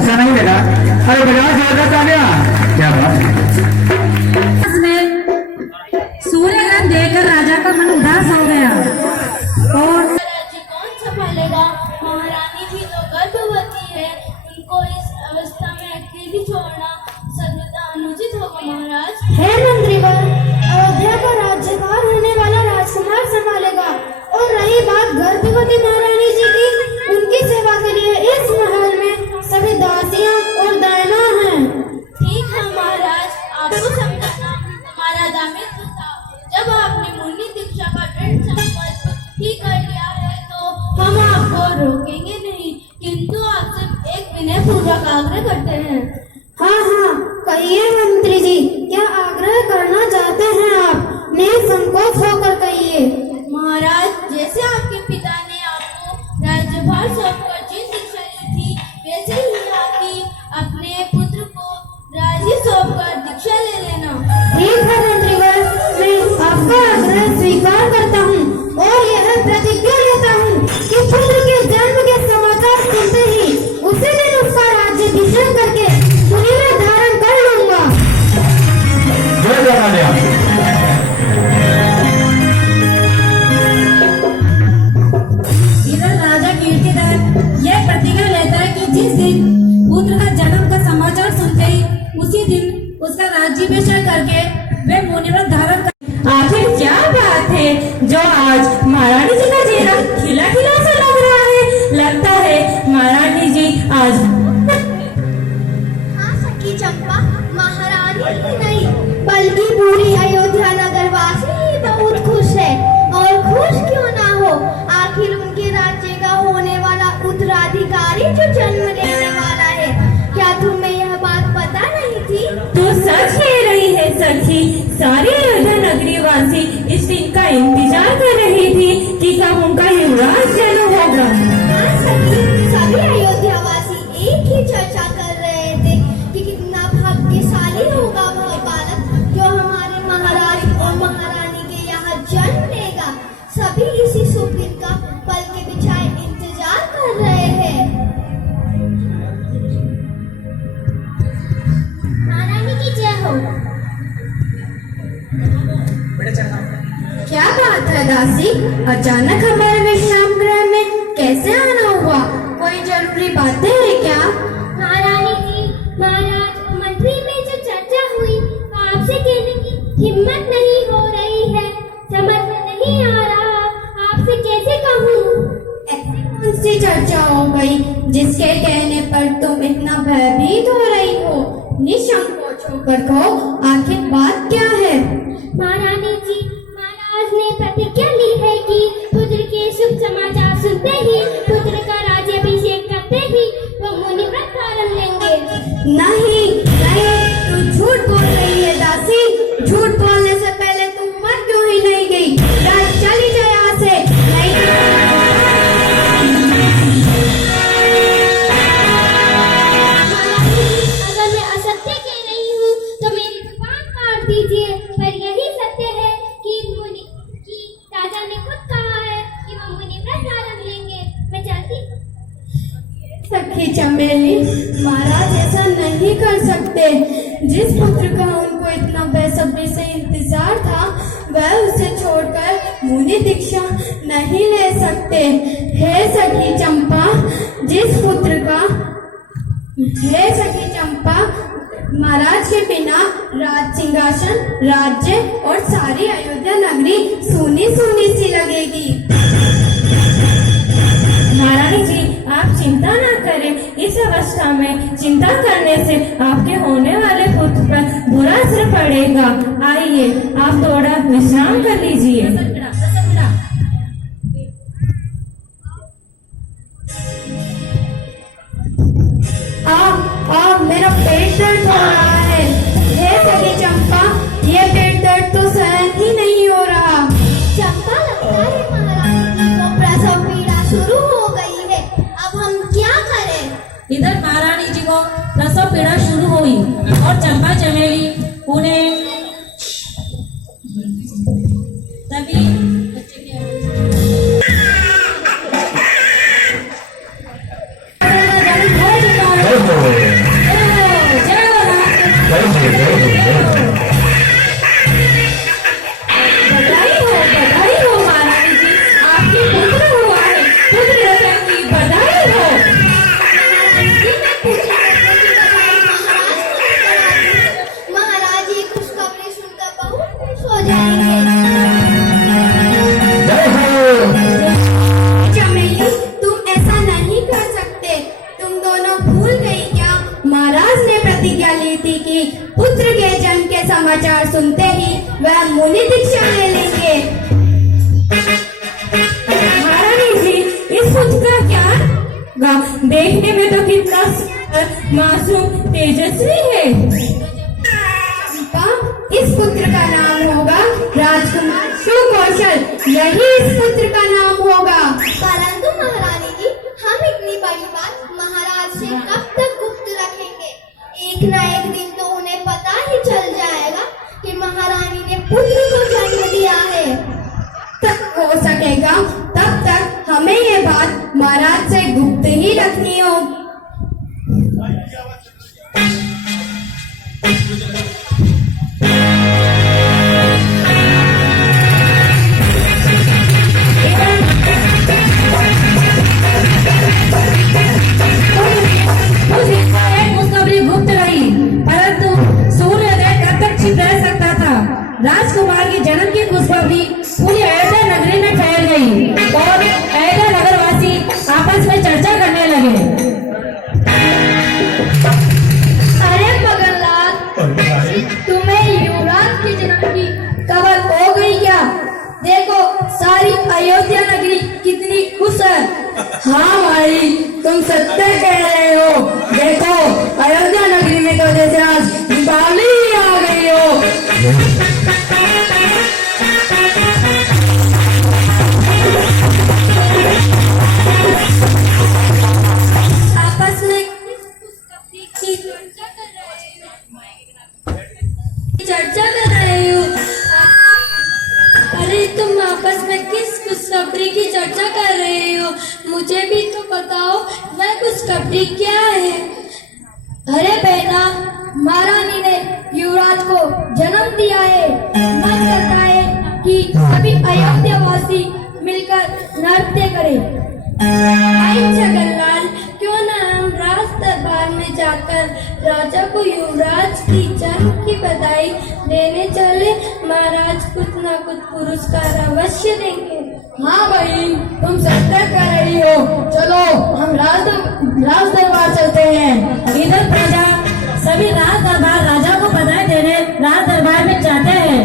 अच्छा नहीं लगा? अरे बजाओ जोरदार तालियां। क्या बात। सूर्यग्रहण देखकर राजा का मन उदास हो गया और राज्य कौन संभालेगा? महारानी भी तो गर्भवती है, उनको इस अवस्था में अकेली छोड़ना सर्वथा अनुचित होगा महाराज। हे मंत्रीवर, अयोध्या का राज्यभार होने वाला राजकुमार संभालेगा। और रही बात गर्भवती महारानी जी की, उनकी सेवा के लिए इस महल में सभी दासियां और दायना हैं। ठीक है महाराज, आपको समझाना हमारा दायित्व था। जब आपने मुनि दीक्षा का दृढ़ संकल्प ही कर लिया है तो हम आपको रोकेंगे नहीं, किंतु आपसे एक विनय पूर्वक आग्रह करते हैं। हाँ हाँ, कहिए मंत्री जी, क्या आग्रह करना चाहते हैं आप? निसंकोच होकर कहिए। महाराज, जैसे आपके पिता ने आपको राज्यभार सौंपकर जिन दीक्षा ली थी, वैसे ही आपकी अपने पुत्र को राज्य सौंपकर दीक्षा ले लेना। ठीक है मंत्रीवर, मैं आपका आग्रह स्वीकार करता हूँ और यह प्रतिज्ञा लेता हूँ कि पुत्र के जन्म के समाचार सुनते ही उसी दिन उसका राज्याभिषेक करके मुनि में धारण कर लूंगा। जय जय। इधर राजा कीर्तिदत्त यह प्रतिज्ञा लेता है कि जिस दिन पुत्र का जन्म का समाचार सुनते ही उसी दिन उसका राज्याभिषेक करके वे मुनिव्रत धारण कर। आखिर क्या बात है जो आज महारानी जी का चेहरा खिला खिला सा लग रहा है? लगता है महारानी जी आज हाँ सखी चंपा, महारानी ही नहीं बल्कि पूरी अयोध्या नगरवासी ही बहुत खुश है। और खुश क्यों ना हो, आखिर उनके राज्य का होने वाला उत्तराधिकारी जो जन्म लेने वाला है। क्या तुम्हें यह बात पता नहीं थी? तो सच कह रही है सखी, सारी अयोध्या नगरी वासी इस दिन का इंतजार कर रही थी कि कब उनका युवराज जन्म होगा। हाँ सखी, सभी अयोध्यावासी एक ही चर्चा कर रहे थे कि कितना भाग्यशाली होगा वह बालक जो हमारे महाराज और महारानी के यहाँ जन्म लेगा। सभी इसी शुभ दिन का पल के बिछाए इंतजार कर रहे हैं। महारानी की जय हो। क्या बात है दासी, अचानक हमारे विश्राम गृह में कैसे आना हुआ? कोई जरूरी बातें हैं क्या? महारानी जी, महाराज और मंत्री में जो चर्चा हुई वो आपसे कहने की हिम्मत नहीं हो रही है, समझ में नहीं आ रहा आपसे कैसे कहूँ। ऐसी कौन सी चर्चा हो गई जिसके कहने पर तुम इतना भयभीत हो रही हो? निसंकोच होकर कहो, आखिर बात क्या है? महारानी जी, महाराज ने प्रतिज्ञा ली है कि पुत्र के शुभ समाचार सुनते ही, पुत्र का राज्याभिषेक करते ही वो मुनिव्रत धारण लेंगे। नहीं नहीं, तू झूठ बोल रही है दासी। झूठ बोलने से पहले तू मर क्यों ही नहीं गई? चली जाए यहाँ से। नहीं अगर मैं असत्य कह रही हूँ तो मेरी जुबान काट दीजिए, पर यही सत्य है कि राजा ने खुद कहा है कि वो मुनिव्रत धारण लेंगे। मैं चाहती सखी चमेली, महाराज ऐसा नहीं कर सकते। जिस पुत्र का उनको इतना बेसब्री से इंतजार था, वह उसे छोड़कर मुनि दीक्षा नहीं ले सकते। हे सखी चंपा, हे सखी चंपा, महाराज के बिना राज सिंहासन, राज्य और सारी अयोध्या नगरी सूनी सूनी सी लगेगी। महारानी जी, आप चिंता न करें। इस अवस्था में चिंता करने से आपके होने वाले पुत्र पर बुरा असर पड़ेगा। आइए, आप थोड़ा विश्राम कर लीजिए। मेरा पेट दर्द हो रहा है। हे सखी चंपा, ये पेट दर्द तो सहन ही नहीं हो रहा। चंपा, लगता है महारानी को प्रसव पीड़ा शुरू हो गई है। अब हम क्या करें? इधर महारानी जी को प्रसव पीड़ा शुरू हुई और चंपा चमेली उन्हें तभी जय हो। पुत्र के जन्म के समाचार सुनते ही वह मुनि दीक्षा ले लेंगे। महारानी जी, इस पुत्र का क्या? देखने में तो कितना मासूम तेजस्वी है। इस पुत्र का नाम होगा राजकुमार सुकौशल, यही इस पुत्र का नाम होगा। परंतु महारानी जी, हम इतनी बड़ी बात महाराज से कब तक गुप्त रखेंगे? एक न एक दिन तो उन्हें पता ही चल जाएगा कि महारानी ने पुत्र को जन्म दिया है। तब हो सकेगा, तब तक हमें ये बात महाराज से गुप्त ही रखनी होगी। राजकुमार के जन्म की खुशखबरी पूरी अयोध्या नगरी में फैल गई और अयोध्या नगरवासी आपस में चर्चा करने लगे। अरे मगरलाल, तुम्हें युवराज के जन्म की खबर हो गई क्या? देखो, सारी अयोध्या नगरी कितनी खुश है। हाँ भाई, तुम सत्य कह रहे हो। देखो, अयोध्या नगरी में तो जैसे आज दीपावली ही आ गई हो। आपस में चर्चा कर रहे हो। अरे तुम आपस में किस खुशखबरी की चर्चा कर रहे हो? मुझे भी तो बताओ, वह खुशखबरी क्या है? अरे बहना, महारानी ने युवराज को जन्म दिया है। मन करता है कि सभी अयोध्यावासी मिलकर नृत्य करें। आई जगन्नाथ, क्यों न हम राज दरबार में जाकर राजा को युवराज की जन्म की बधाई देने चले। महाराज कुछ न कुछ पुरस्कार अवश्य देंगे। हाँ भाई, तुम सत्य कह रही हो। चलो, हम राज दरबार चलते हैं। इधर प्रजा सभी राज दरबार राजा को बधाई देने राज दरबार में जाते हैं।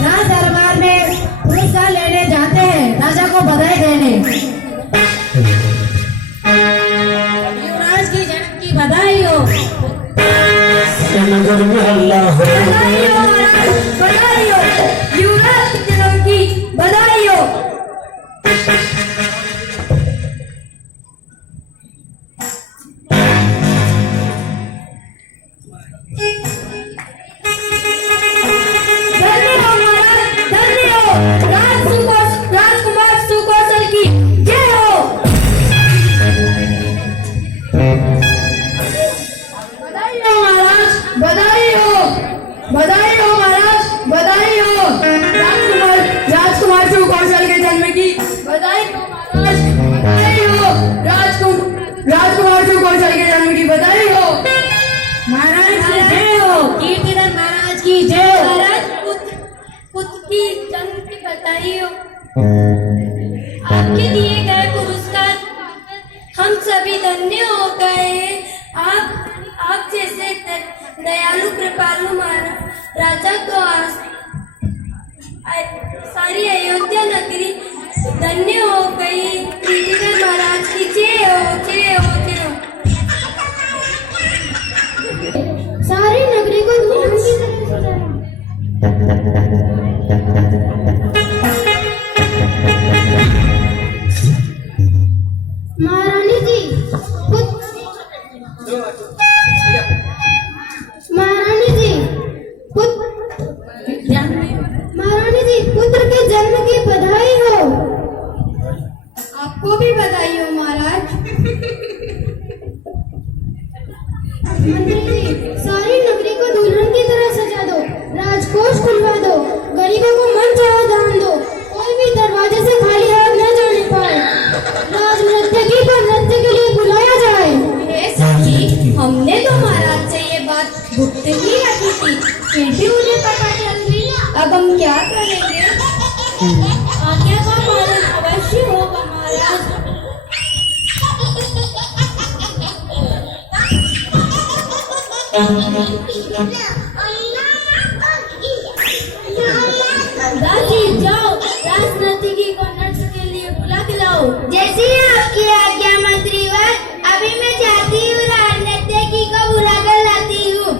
राज दरबार में पुरस्कार लेने जाते हैं, राजा को बधाई देने। युवराज की जन्म की बधाई हो। बधाई हो महाराज, बधाई हो। युवराज के जन्म की बधाई हो। धन्य हो महाराज, धन्य हो। राजकुमार सुकौशल की जय हो। बधाई हो महाराज, बधाई हो। बधाई हो महाराज, बधाई हो। राजकुमार सुकौशल के जन्म की बधाई हो महाराज, बधाई हो। राजकुमार सुकौशल के जन्म की बधाई हो। महाराज की जय हो। कीर्तिधर महाराज की जय हो। महाराज पुत्र की जन्म की बधाई हो। आपके दिए गए पुरस्कार हम सभी धन्य हो गए। आप जैसे दयालु कृपालु राजा को सारी अयोध्या नगरी धन्य हो गई। कीर्तिधर महाराज की जय हो, जय हो, जय हो। सारी नगरी को धूम की तरह सजाया। महारानी जी, महारानी जी, पुत्र के जन्म की बधाई हो। आपको भी बधाई हो महाराज। मंत्री जी, सारी नगरी को दुल्हन की तरह सजा दो, राजकोष खुलवा दो, गरीबों को मन चाहा दान दो, कोई भी दरवाजे से खाली हाथ न जाने पाए। राज नर्तकी पर नृत्य के लिए बुलाया जाए। सखी, हमने तो महाराज से ये बात गुप्त ही रखी थी, फिर भी उन्हें पता चल गई। अब हम क्या करेंगे? आज्ञा का पालन अवश्य होगा महाराज। दादी जाओ, राजनर्तकी को नृत्य के लिए बुला के लाओ। जैसी आपकी आज्ञा मंत्रीवर, अभी मैं जाती हूँ, राजनर्तकी को बुला कर लाती हूँ।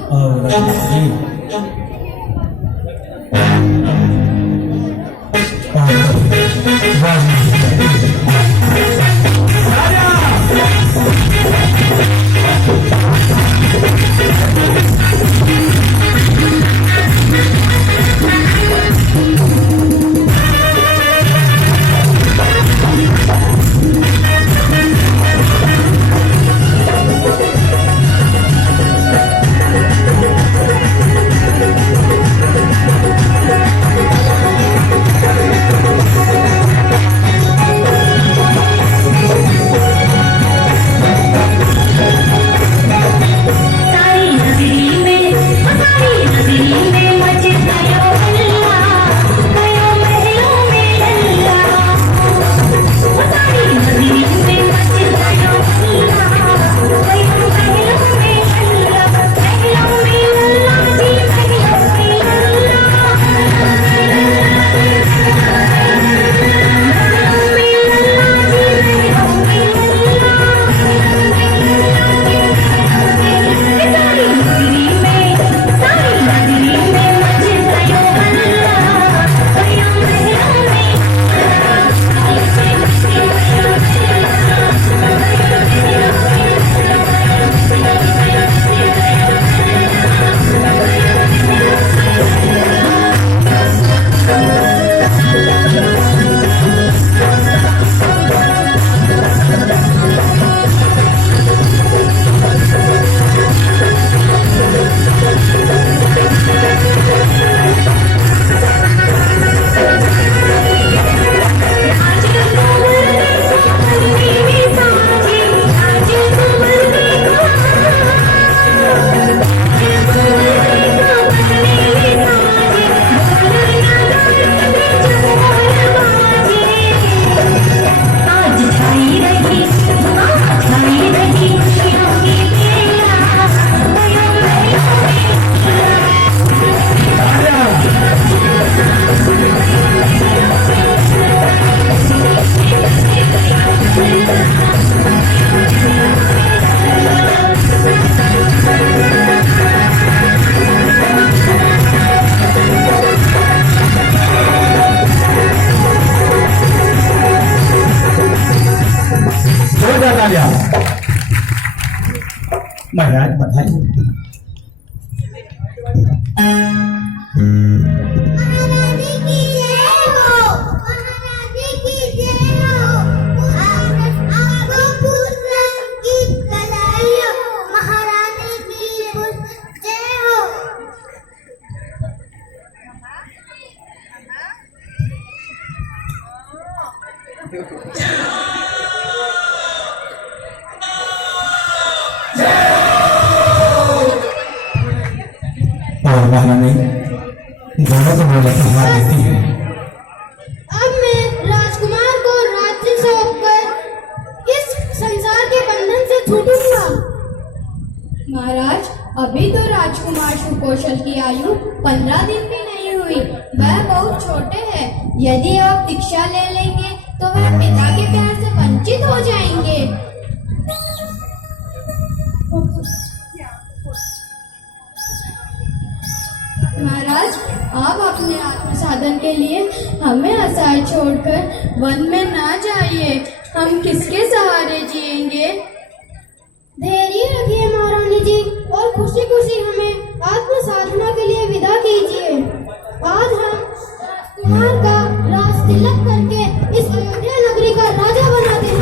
महाराज बधाई। महारानी की जय हो, महारानी की जय हो, आपको पुत्र की बधाई हो, महारानी की जय हो। महारानी दोनों को बोला सहारा देती है। अब मैं राजकुमार को राज्य सौंपकर इस संसार के बंधन से छूटूंगा। महाराज, अभी तो राजकुमार सुकौशल की आयु 15 दिन भी नहीं हुई। वह बहुत छोटे हैं। यदि आप दीक्षा ले लेंगे तो वह पिता के प्यार से वंचित हो जाएंगे। महाराज, आप अपने आत्म साधन के लिए हमें असहाय छोड़कर वन में ना जाइए। हम किसके सहारे जिएंगे? धैर्य रखिए महारानी जी और खुशी खुशी हमें आत्म साधना के लिए विदा कीजिए। आज हम राजकुमार का राज तिलक करके इस अयोध्या नगरी का राजा बनाते हैं।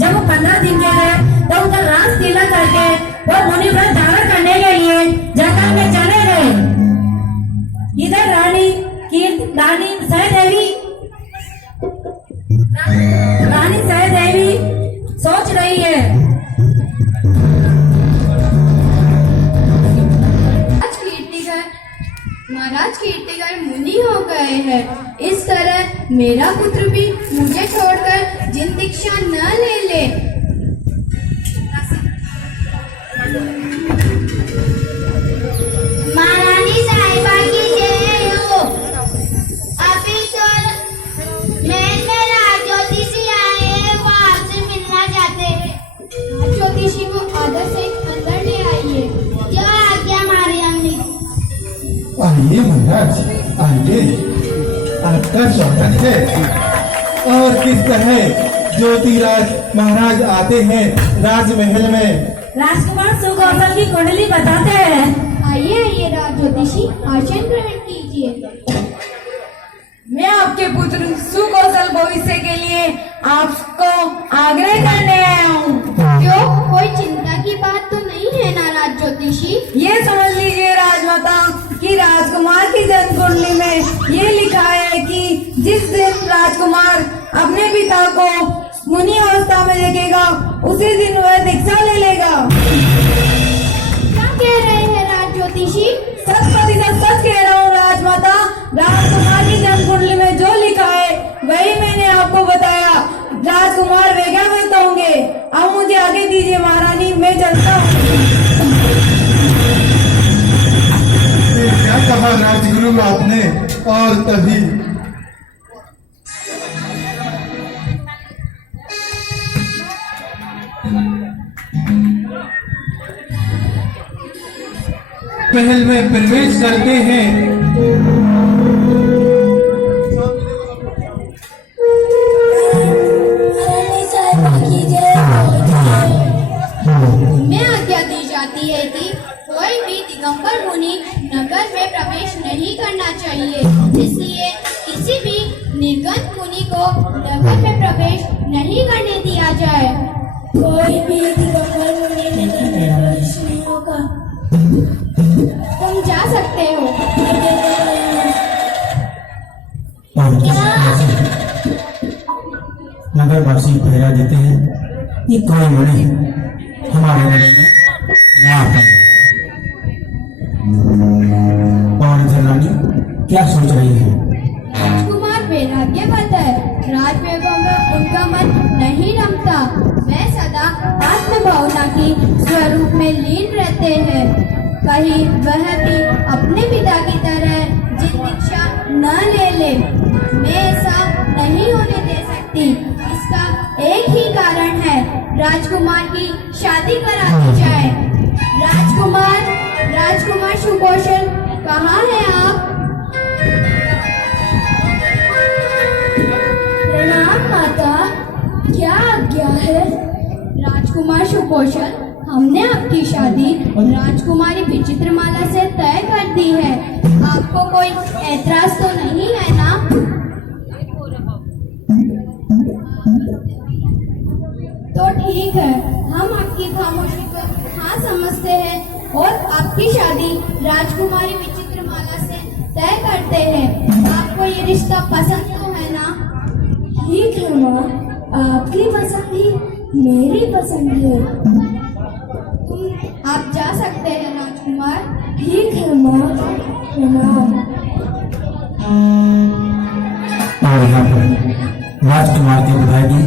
जब वो 15 दिन के हैं तो उधर राज तिलक करके वो मुनिव्रत धारण करने के लिए जंगल में चले गए। इधर रानी सहदेवी सोच रही है है। इस तरह मेरा पुत्र भी मुझे छोड़कर जिन दीक्षा न ले ले। महारानी साहिबा की जय हो। अभी तो महल में राजज्योतिषी आए हैं, वो आपसे मिलना चाहते हैं। ज्योतिषी को आदर से अंदर ले आइए। जो आज्ञा मारी हमने। आइए महाराज, आइए, आपका स्वागत है। और किस तरह ज्योतिराज महाराज आते हैं राजमहल में। राजकुमार सुकौशल की कुंडली बताते हैं। आइए आइए राज ज्योतिषी, आसन ग्रहण कीजिए। मैं आपके पुत्र सुकौशल भविष्य के लिए आपको आग्रह करने आया हूँ। क्यों, कोई चिंता की बात तो नहीं है ना राज ज्योतिषी? ये समझ लीजिए राजमाता कि राजकुमार की जन्म कुंडली में ये लिखा है कि जिस दिन राजकुमार अपने पिता को मुनि अवस्था में देखेगा उसी दिन वह दीक्षा ले लेगा। क्या कह रहे हैं राज ज्योतिषी? 100% सच कह रहा हूँ राजमाता। राजकुमार की जन्म कुंडली में जो लिखा है वही मैंने आपको बताया। राजकुमार वेगावंत होंगे। अब मुझे आगे दीजिए महारानी, मैं चलता हूँ। क्या कहा राजगुरु आपने? और तभी महल में प्रवेश करते हैं। मैं आज्ञा दी जाती है कि कोई भी दिगंबर मुनि नगर में प्रवेश नहीं करना चाहिए। इसलिए किसी भी निर्गत मुनि को नगर में प्रवेश नहीं करने दिया जाए। कोई भी दिगंबर मुनि नगर में प्रवेश नहीं होगा। तुम जा सकते हो। नगरवासी पहरा देते हैं कि कोई मुनि हमारे नगर में ना आए। और जनानी क्या सोच रही है? राजकुमार वैराग्यवत है। राजवेगों में उनका मन नहीं रमता। वे सदा आत्मभावना की स्वरूप में लीन रहते हैं। कहीं वह भी अपने पिता की तरह जिन दीक्षा न ले ले। मैं ऐसा नहीं होने दे सकती। इसका एक ही कारण है, राजकुमार की शादी करा दी जाए। राजकुमार सुकौशल, कहाँ हैं आप? प्रणाम माता, क्या आज्ञा है? राजकुमार सुकौशल, हमने आपकी शादी राजकुमारी विचित्रमाला से तय कर दी है। आपको कोई ऐतराज तो नहीं है ना? तो ठीक है, हम आपकी खामोशी को हाँ समझते हैं और आपकी शादी राजकुमारी विचित्रमाला से तय करते हैं। आपको ये रिश्ता पसंद तो है ना? ठीक है माँ, आपकी पसंद ही मेरी पसंद है। आप जा सकते हैं राजकुमार। ठीक है माँ, प्रणाम। और यहाँ पर राजकुमार की विदाई की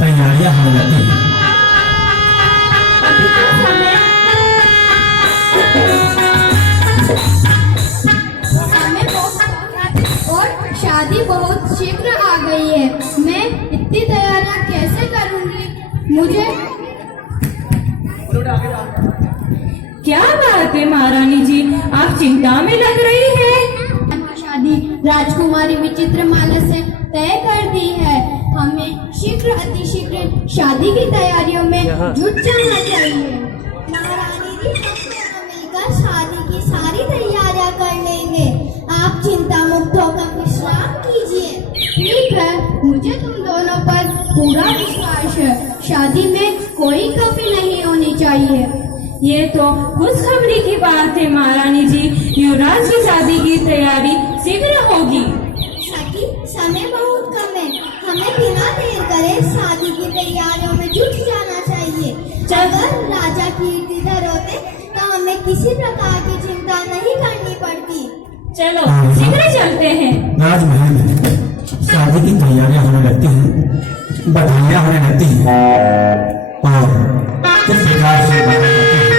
तैयारियां होने लगती हैं। अभी तो समय बहुत कम है और शादी बहुत शीघ्र आ गई है। मैं इतनी तैयारियां कैसे करूंगी? मुझे क्या बात है महारानी जी, आप चिंता में लग रही है। शादी राजकुमारी विचित्रमाला से तय कर दी है। हमें शीघ्र अतिशीघ्र शादी की तैयारियों में जुट जाना चाहिए। महारानी जी, हम दोनों मिलकर शादी की सारी तैयारियां कर लेंगे। आप चिंता मुक्त होकर विश्राम कीजिए। ठीक है, मुझे तुम दोनों पर पूरा विश्वास है। शादी में कोई कमी नहीं होनी चाहिए। ये तो खुशखबरी की बात है महारानी जी, युवराज की शादी की तैयारी शीघ्र होगी। सखी, समय बहुत कम है, हमें बिना देर करे शादी की तैयारियों में जुट जाना चाहिए। अगर राजा कीर्तिधर होते तो हमें किसी प्रकार की चिंता नहीं करनी पड़ती। चलो शीघ्र चलते हैं। राजमहल में शादी की तैयारियां होने लगती हैं, बधाइयां होने लगती हैं और किस प्रकार से बातें होती हैं।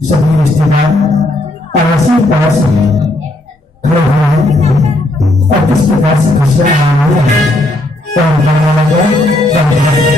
सभी रिश्तेदार अड़ोसी पास खड़े हुए हैं और किस प्रकार से खुशियां मना रहे हैं और करने लगे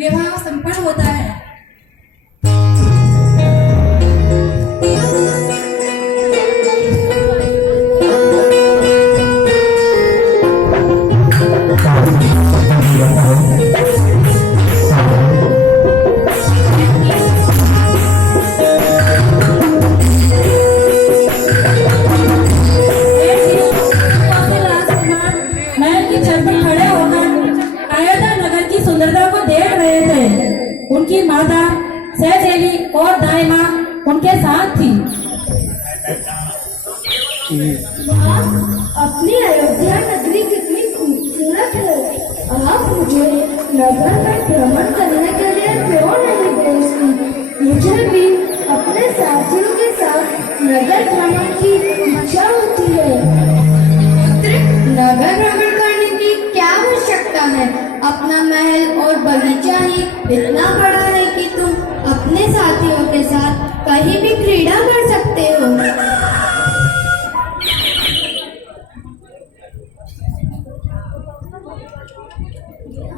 विवाह संपन्न होता है। महल की छत पर खड़े होकर अयोध्या नगर की सुंदरता को देख रहे थे। उनकी माता सहदेवी और दाई माँ उनके साथ थी। अपनी अयोध्या नगरी कितनी खूबसूरत है। आप मुझे नगर में भ्रमण करने के लिए क्यों नहीं भेजती? मुझे भी अपने साथियों के साथ नगर भ्रमण की इच्छा होती है। नगर भ्रमण करने की क्या आवश्यकता है? अपना महल और बगीचा ही इतना बड़ा है कि तुम अपने साथियों के साथ कहीं भी क्रीड़ा कर सकते हो।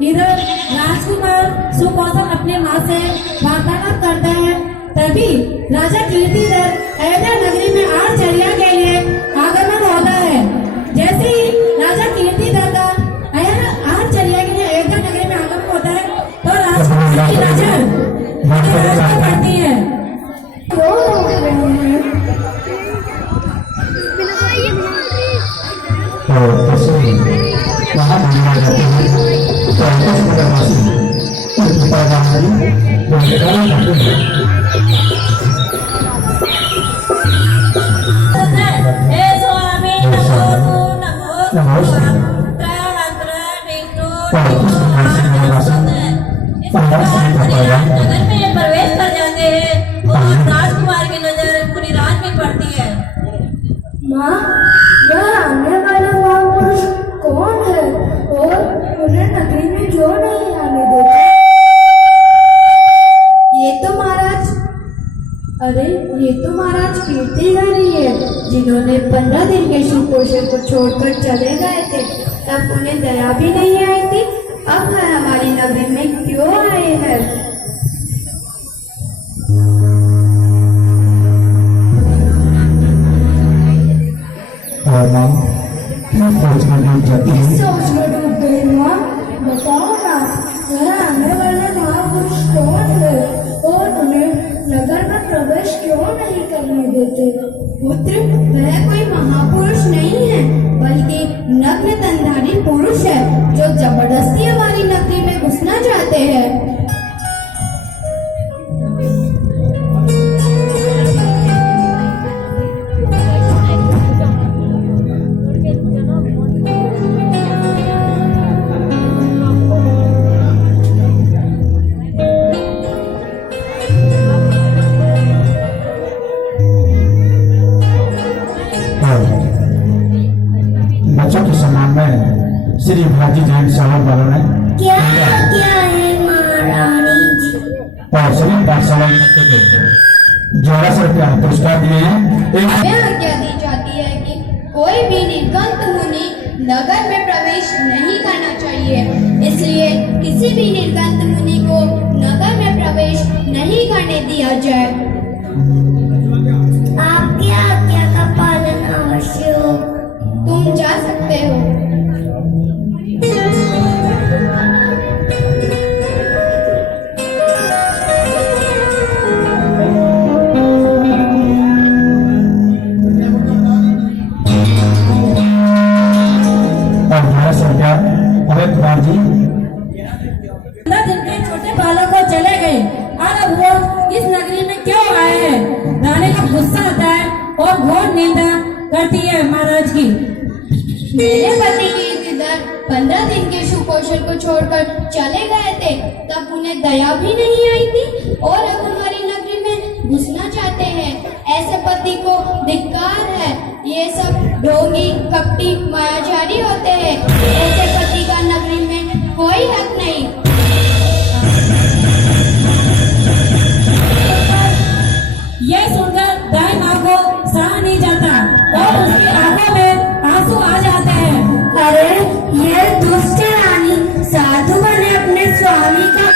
इधर राजकुमार सुकौशल अपने माँ से वार्तालाप करते हैं। तभी राजा कीर्तिधर अयोध्या नगरी में आश्चर्य के लिए आगमन होता है। जैसे ही राजा कीर्तिधर का आश्चर्य के लिए अयोध्या नगरी में आगमन होता है तो राजकुमार की नजर महाराज पर पड़ती है। नगर में प्रवेश कर जाते हैं और राजकुमार की नजर पूरी रात में पड़ती है। माँ, यह आने वाला महापुरुष कौन है और उन्हें नगरी में जो नहीं आने देते? ये तो महाराज कीर्तिधर ही है, जिन्होंने 15 दिन के सुपोषण को छोड़कर चले गए थे। तब उन्हें दया भी नहीं आई थी। अब वह हमारी नगरी में क्यों आए हैं? सोच में डूब गई माँ। बताओ ना, वह आने वाले महापुरुष कौन है और उन्हें नगर में प्रवेश क्यों नहीं करने देते? पुत्र, वह कोई महापुरुष नहीं है, बल्कि नग्न तनधारी पुरुष है जो जबरदस्ती हमारी नगरी में घुसना चाहते हैं। बच्चों के सम्मान में श्री भारती जैन साहब वालों ने क्या क्या है महारानी जी? और श्री पाठशाला को 1100 रुपया पुरस्कार दिए हैं। हमें आज्ञा दी जाती है कि कोई भी निर्गंत मुनि नगर में प्रवेश नहीं करना चाहिए, इसलिए किसी भी निर्गंत मुनि को नगर में प्रवेश नहीं करने दिया जाए। आपकी आज्ञा का पालन अवश्य हो। तुम जा सकते हो। और 1200 रुपया अमित कुमार जी 15 दिन के छोटे बालक को चले गए और अब वो इस नगरी में क्यों आए हैं? रानी का गुस्सा आता है और घोर निंदा करती है महाराज की। मेरे पति कीर्तिधर 15 दिन के सुपोषण को छोड़कर चले गए थे, तब उन्हें दया भी नहीं आई थी और अब हमारी नगरी में घुसना चाहते हैं। ऐसे पति को धिक्कार है। ये सब ढोंगी, कपटी, मायाजारी होते हैं। ऐसे पति का नगरी में कोई हक नहीं। ये सुनकर दाई माँ को सहा नहीं जाता और उसकी आंखों में आंसू आ जाते हैं। अरे ये दुष्ट रानी साधु बने अपने स्वामी का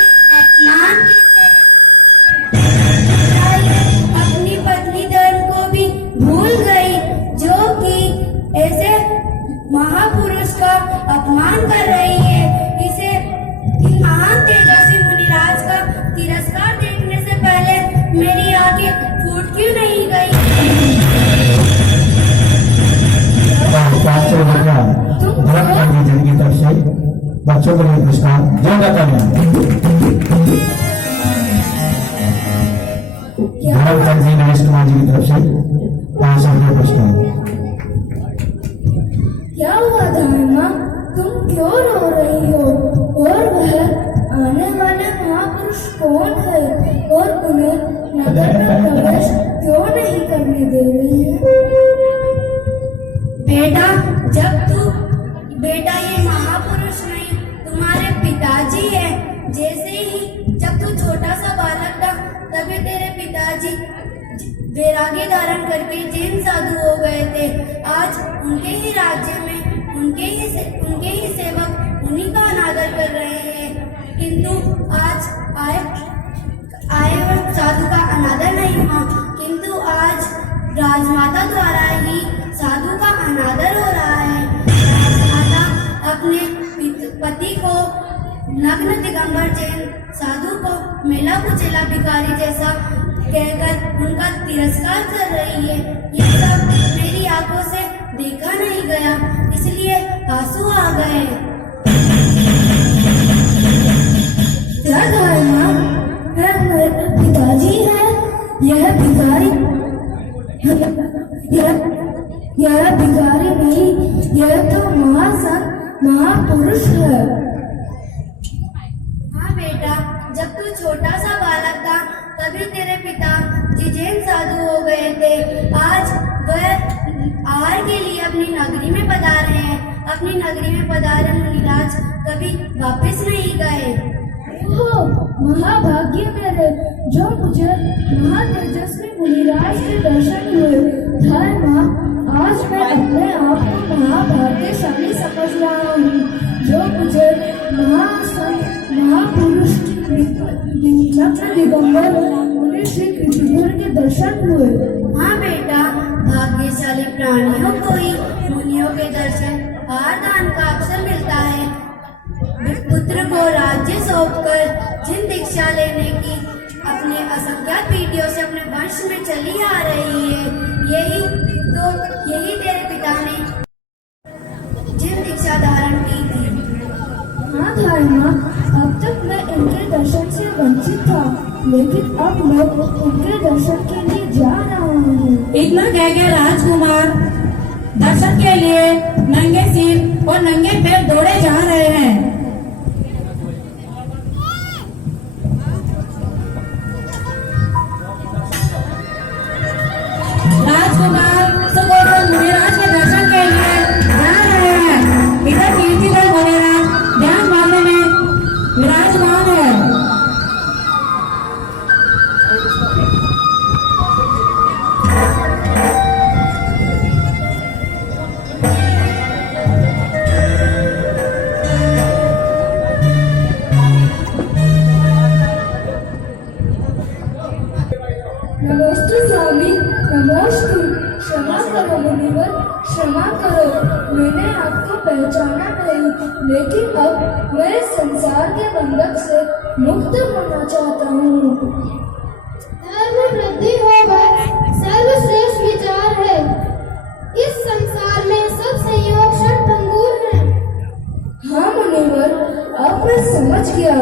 सबसे बढ़िया भरत गांधी जी की तरफ से बच्चों के लिए पुरस्कार जोरदार भरत गांधी नरेश कुमार जी की तरफ से 500 रुपये पुरस्कार। क्या हुआ धर्मा, तुम क्यों रो रही हो? और वह आने वाले महापुरुष कौन है और उन्हें नगर में प्रवेश क्यों नहीं करने दे रही है? बेटा ये महापुरुष नहीं, तुम्हारे पिताजी है। जैसे ही जब तू छोटा सा बालक था तभी तेरे पिताजी बैरागी धारण करके जैन साधु हो गए थे। आज उनके ही राज्य में उनके ही सेवक उन्हीं का अनादर कर रहे हैं, किंतु आज आए हुए साधु का अनादर नहीं हुआ, किंतु आज राजमाता द्वारा ही साधु का अनादर हो रहा है। राजमाता अपने पति को नग्न दिगंबर जैन साधु को मेला कुचेला भिखारी जैसा कहकर उनका तिरस्कार कर रही है। ये सब मेरी आंखों से देखा नहीं गया, इसलिए आंसू आ गए। क्या धर्मा, मेरे पिताजी है? यह भिखारी नहीं, यह तो महासंत महापुरुष है। हाँ बेटा, जब तू छोटा सा बालक था तभी तेरे पिता जी जैन साधु हो गए थे। आज वह आहार के लिए अपनी नगरी में पधारे हैं। अपनी नगरी में पधारे मुनिराज कभी वापस नहीं गए। महाभाग्य मेरे, जो मुझे महातेजस्वी मुनिराज के दर्शन हुए। धर्मा, आज मैं अपने आप को महाभाग्यशाली समझ रहा हूँ, जो मुझे महासंत महापुरुष दिगंबर मुनि श्री कृष्णपुर के दर्शन हुए। हाँ बेटा, भाग्यशाली प्राणियों को ही मुनियों के दर्शन आहार दान का अवसर मिलता है। पुत्र को राज्य सौंपकर जिन दीक्षा लेने की अपने असंख्यात पीढ़ियों से अपने वंश में चली आ रही है, यही तेरे पिता ने जिन दीक्षा धारण की थी। हाँ धर्मा, अब तक मैं इनके दर्शन से वंचित था, लेकिन अब मैं उनके दर्शन के लिए जा रहा हूँ। इतना कह के राजकुमार दर्शन के लिए नंगे सिर और नंगे पैर दौड़े जा रहे हैं। राजकुमार सुगोत्तम मुनिराज के दर्शन के लिए जा रहे हैं। इधर कीर्तिधर मुनिराज ध्यान मारने में विराजमान है। नमस्ते स्वामी, नमस्ते। क्षमा करो मुनिवर, क्षमा करो, मैंने आपको पहचाना नहीं, लेकिन अब मैं इस संसार के बंधक से मुक्त होना चाहता हूँ। धर्म वृद्धि होगा सर्वश्रेष्ठ विचार है। इस संसार में सब संयोग क्षणभंगुर हैं। हाँ मुनिवर, अब मैं समझ गया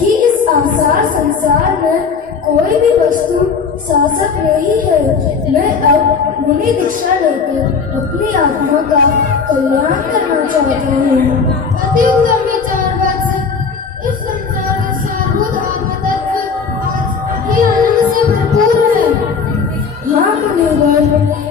कि इस आसार संसार में कोई भी वस्तु शासक नहीं है। मैं अब मुनि दीक्षा लेकर अपनी आत्मा का कल्याण करना चाहता हूँ। अति उत्तम विचार वत्स। इस संसार में सारभूत आत्म तत्व आज ही आनंद से भरपूर है। हाँ मुनिवर,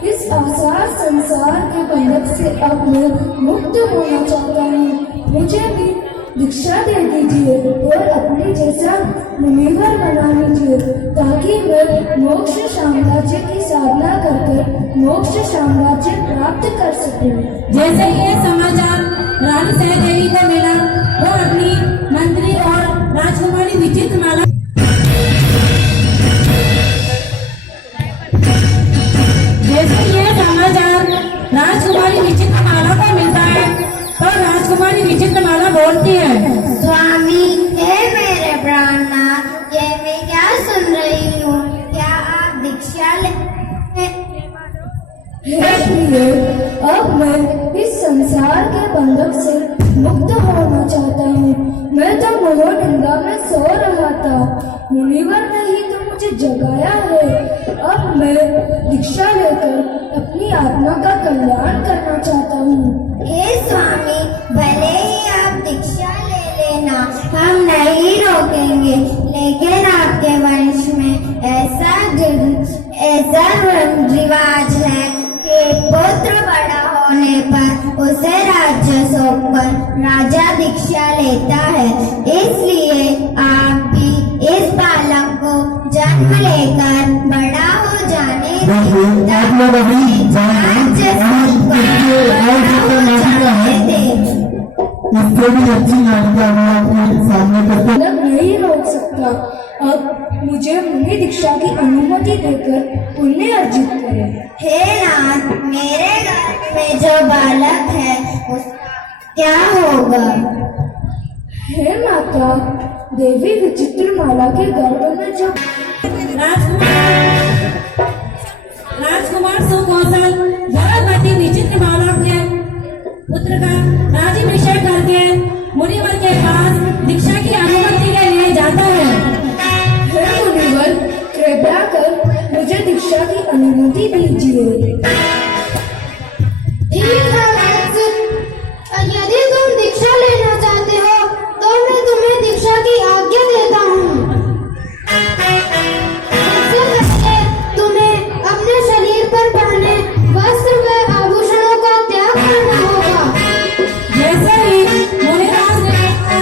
इस आसार संसार के बंधक से अब मैं मुक्त होना चाहता हूँ। मुझे भी दीक्षा दे दीजिए और अपने जैसा मुनिवर बना लीजिए, ताकि मैं मोक्ष साम्राज्य की साधना कर मोक्ष साम्राज्य प्राप्त कर सकूं। जैसे ही ये समाचार रानी सहदेवी को मिला, वो अपनी मंत्री और राजकुमारी विचित्रमाला जैसे ये समाचार राजकुमारी विचित्रमाला को मिलता है, तो राजकुमारी विचित्रमाला बोलती है, स्वामी, हे मेरे प्राणनाथ, ये मैं क्या सुन रही हूँ? क्या आप दीक्षा ले? हे प्रिय, अब मैं इस संसार के बंधक से मुक्त होना चाहता हूँ। मैं तो मोहनिंदा में सो रहा था, मुनिवर ने ही तो मुझे जगाया है। अब मैं दीक्षा लेकर अपनी आत्मा का कल्याण करना चाहता हूँ। हे स्वामी, भले ही आप दीक्षा ले लेना, हम नहीं रोकेंगे, लेकिन आपके वंश में ऐसा रिवाज है कि पुत्र बड़ा होने पर उसे राज्य सौंपकर राजा दीक्षा लेता है। इसलिए आप भी इस बालक को जन्म लेकर बड़ा हो जाने आप लोग अभी राज्य इससे भी अच्छी नाटिका मैं आपके सामने करता मतलब नहीं रोक सकता। अब मुझे मुनि दीक्षा की अनुमति देकर पुण्य अर्जित करें। हे नाथ, मेरे घर में जो बालक है उसका क्या होगा? हे माता, देवी विचित्रमाला के गर्भ में जो राजकुमार सुकौशल गर्भवती विचित्रमाला के पुत्र का राज्याभिषेक करके मुनिवर के पास दीक्षा की अनुमति के लिए जाता है। हे मुनिवर, कृपया कर मुझे दीक्षा की अनुमति दीजिए। ठीक है वत्स, यदि तुम दीक्षा लेना चाहते हो तो मैं तुम्हें दीक्षा की आज्ञा देता हूँ। सबसे पहले तुम्हें अपने शरीर पर पहने वस्त्र व आभूषणों का त्याग करना होगा। जैसे ही मुनिराज ने कहा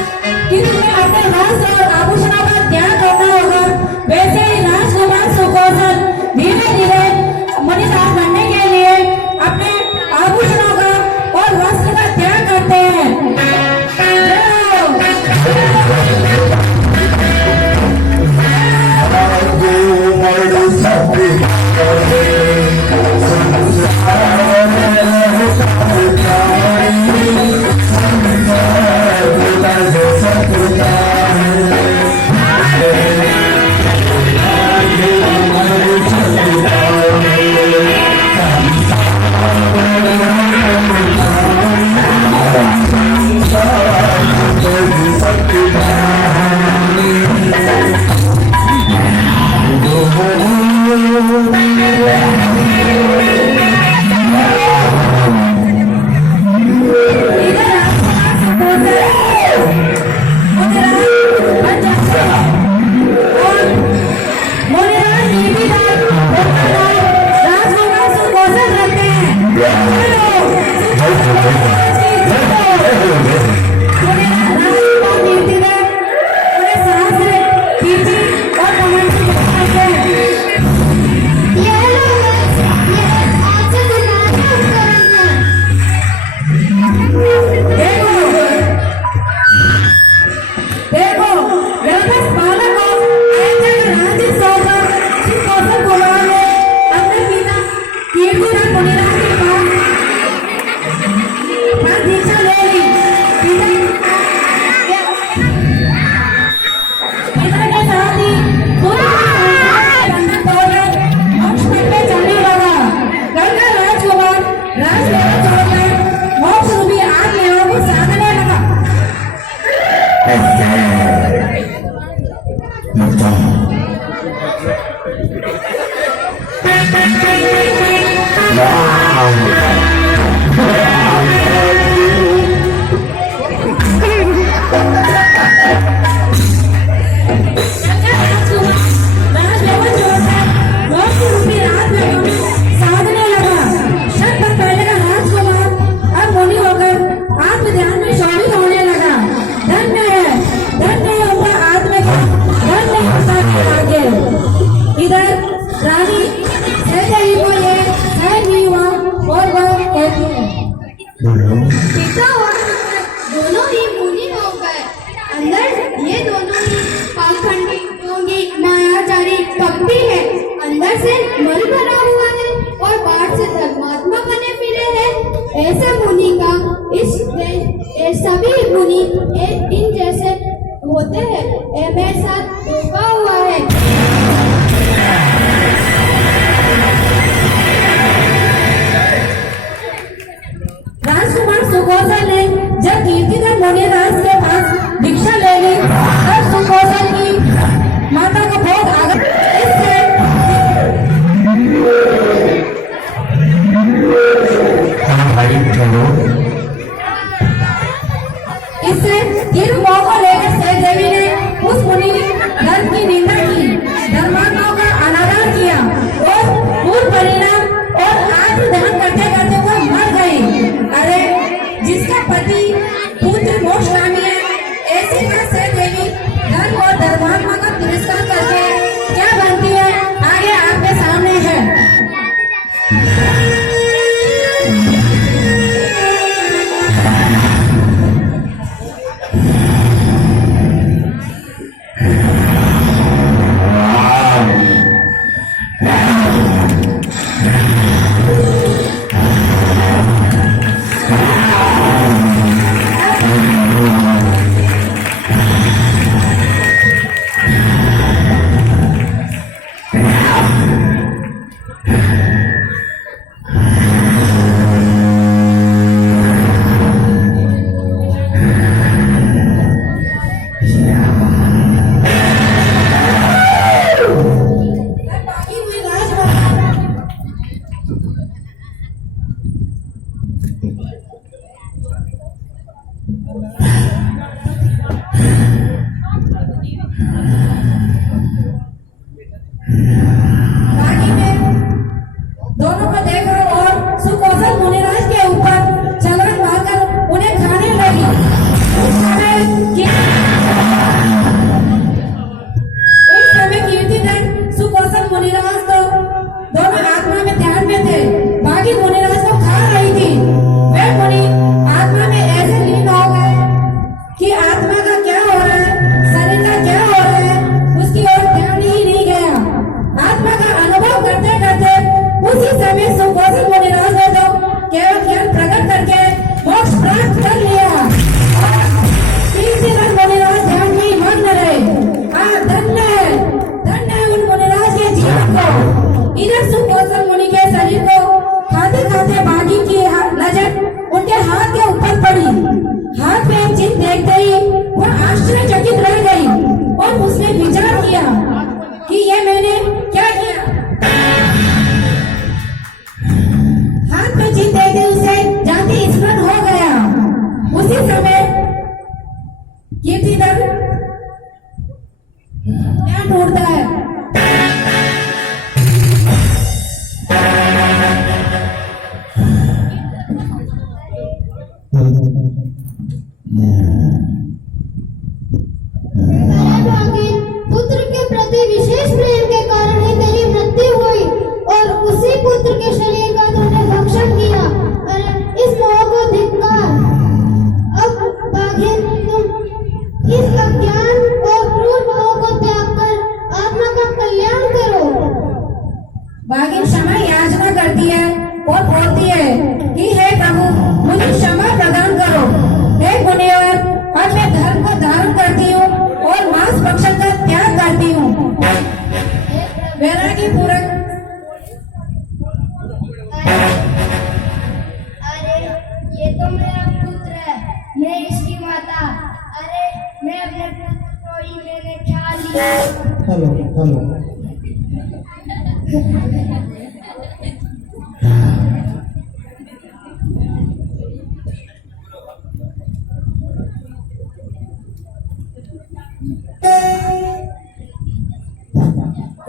कि तुम्हें अपने वस्त्र और आभूषणों का त्याग करना होगा, वैसे ही राजकुमार सुकौशल धीरे धीरे मुनिराज बनने के लिए अपने आभूषणों का और वस्त्र का त्याग करते हैं। पिता और पुत्र दोनों ही मुनि हो गए। अंदर ये दोनों ही पाखंडी, योगी, मायाचारी, कपटी है। अंदर से मल भरा हुआ है और बाहर से धर्मात्मा बने फिरे हैं। ऐसे मुनि का सभी मुनि इन जैसे होते हैं। मेरे साथ धोखा हुआ है। राजकुमार क्या टूटता है? अरे भागिन, पुत्र के प्रति विशेष प्रेम के कारण ही तेरी मृत्यु हुई और उसी पुत्र के शरीर का तूने भक्षण किया। अरे इस मोह को धिक्कार। अब भागिन, तुम इस अज्ञान और क्रूर भाव को त्याग कर आत्मा का कल्याण करो। भागिन क्षमा याचना करती है और बोलती है कि हे प्रभु, मुझे क्षमा प्रदान करो। हे मुनिवर, अब मैं धर्म को धारण करती हूँ और मांस भक्षण का त्याग करती हूँ। वैरागी पूर्वक अरे ये तो मेरा पुत्र है, मैं इसकी माता। अरे मैं अपने पुत्र को ही मैंने खा लिया। हेलो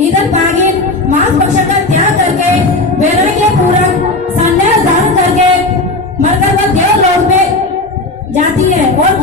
इधर भागिन मांस भक्षण का त्याग करके वैराग्य पूर्वक संन्यास धारण करके मरकर वह देवलोक में जाती है और